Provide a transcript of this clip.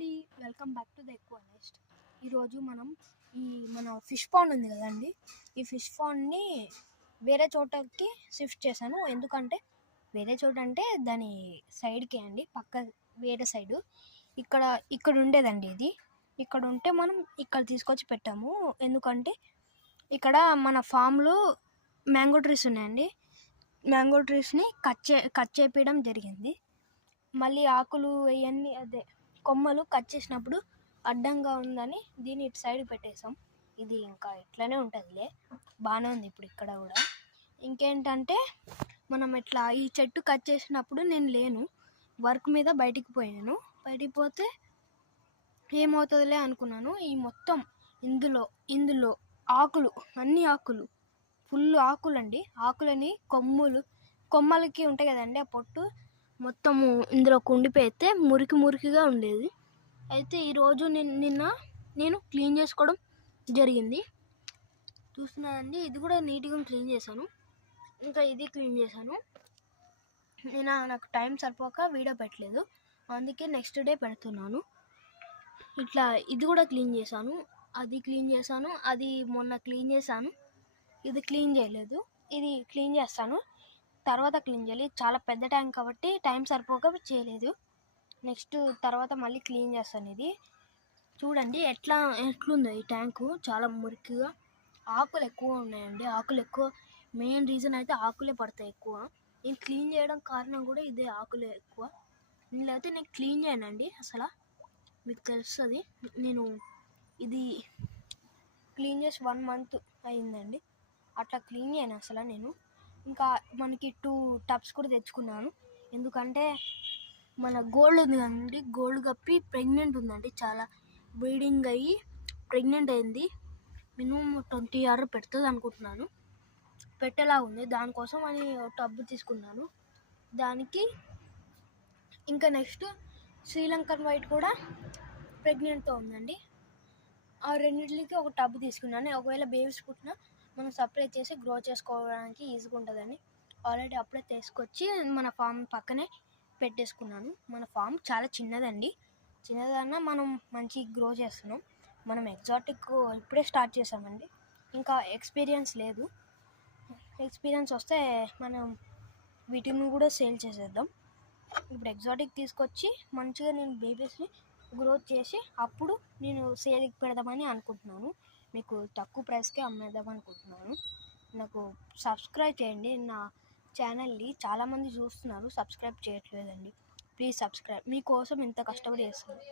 అండి, welcome back to the ఎక్వానెస్ట్. ఈరోజు మనం మన ఫిష్ పాండ్ ఉంది కదండి, ఈ ఫిష్ పాండ్ని వేరే చోటకి షిఫ్ట్ చేశాను. ఎందుకంటే వేరే చోట అంటే దాని సైడ్కి అండి, పక్క వేరే సైడు. ఇక్కడ ఉండేదండి ఇది. ఇక్కడ ఉంటే మనం ఇక్కడ తీసుకొచ్చి పెట్టాము. ఎందుకంటే ఇక్కడ మన ఫామ్లో మ్యాంగో ట్రీస్ ఉన్నాయండి. మ్యాంగో ట్రీస్ని కట్ చేపించడం జరిగింది. మళ్ళీ ఆకులు ఇవన్నీ కొమ్మలు కట్ చేసినప్పుడు అడ్డంగా ఉందని దీన్ని ఇటు సైడ్ పెట్టేసాం. ఇది ఇంకా ఇట్లానే ఉంటుందిలే, బాగానే ఉంది ఇప్పుడు ఇక్కడ కూడా. ఇంకేంటంటే మనం ఇట్లా ఈ చెట్టు కట్ చేసినప్పుడు నేను లేను, వర్క్ మీద బయటికి పోతే ఏమవుతుందిలే అనుకున్నాను. ఈ మొత్తం ఇందులో ఆకులు, అన్ని ఆకులు, ఫుల్ ఆకులండి. ఆకులని కొమ్మలకి ఉంటాయి కదండి, ఆ పొట్టు మొత్తము ఇందులో కుండిపోతే మురికిగా ఉండేది. అయితే ఈరోజు నేను క్లీన్ చేసుకోవడం జరిగింది. చూస్తున్నానండి, ఇది కూడా నీట్గా క్లీన్ చేశాను. ఇంకా ఇది క్లీన్ చేశాను. నాకు టైం సరిపోక వీడియో పెట్టలేదు, అందుకే నెక్స్ట్ డే పెడుతున్నాను. ఇట్లా ఇది కూడా క్లీన్ చేశాను, అది క్లీన్ చేశాను, అది మొన్న క్లీన్ చేశాను. ఇది క్లీన్ చేయలేదు, ఇది క్లీన్ చేస్తాను, తర్వాత క్లీన్ చేయాలి. చాలా పెద్ద ట్యాంక్ కాబట్టి టైం సరిపోక చేయలేదు. నెక్స్ట్ తర్వాత మళ్ళీ క్లీన్ చేస్తాను. ఇది చూడండి ఎట్లుందో ఈ ట్యాంకు, చాలా మురికిగా. ఆకులు ఎక్కువ ఉన్నాయండి, ఆకులు ఎక్కువ. మెయిన్ రీజన్ అయితే ఆకులే పడతాయి ఎక్కువ. నేను క్లీన్ చేయడం కారణం కూడా ఇదే, ఆకులే ఎక్కువ. నేనైతే క్లీన్ చేయనండి అసలు, మీకు తెలుస్తుంది. నేను ఇది క్లీన్ చేసి 1 month అయిందండి. అట్లా క్లీన్ చేయను అసలు నేను. ఇంకా మనకి 2 టబ్స్ కూడా తెచ్చుకున్నాను. ఎందుకంటే మన గోల్డ్ ఉంది కదండి, గోల్డ్ గప్పి ప్రెగ్నెంట్ ఉందండి. చాలా బ్రీడింగ్ అయ్యి ప్రెగ్నెంట్ అయింది. మినిమం 20 ఆర్డర్ పెడుతుంది అనుకుంటున్నాను, పెట్టేలా ఉంది. దానికోసం అని టబ్ తీసుకున్నాను. దానికి ఇంకా నెక్స్ట్ శ్రీలంకన్ వైట్ కూడా ప్రెగ్నెంట్తో ఉందండి. ఆ రెండింటికి ఒక టబ్ తీసుకున్నాను. ఒకవేళ బేబీస్ పుట్టినా మనం సప్లై చేసి గ్రో చేసుకోవడానికి ఈజీగా ఉంటుందని ఆల్రెడీ అప్పుడే తీసుకొచ్చి మన ఫామ్ పక్కనే పెట్టేసుకున్నాను. మన ఫామ్ చాలా చిన్నదండి, చిన్నదన్నా మనం మంచి గ్రో చేస్తున్నాం. మనం ఎగ్జాటిక్ ఇప్పుడే స్టార్ట్ చేసామండి, ఇంకా ఎక్స్పీరియన్స్ లేదు. ఎక్స్పీరియన్స్ వస్తే మనం వీటిని కూడా సేల్ చేసేద్దాం. ఇప్పుడు ఎగ్జాటిక్ తీసుకొచ్చి మంచిగా నేను బేబీస్ని గ్రోత్ చేసి అప్పుడు నేను సేల్కి పెడదామని అనుకుంటున్నాను. మీకు తక్కువ ప్రైస్కే అమ్మేద్దాం అనుకుంటున్నాను. నాకు సబ్స్క్రైబ్ చేయండి. నా ఛానల్ని చాలామంది చూస్తున్నారు, సబ్స్క్రైబ్ చేయట్లేదండి. ప్లీజ్ సబ్స్క్రైబ్, మీకోసం ఇంత కష్టపడి చేస్తాను.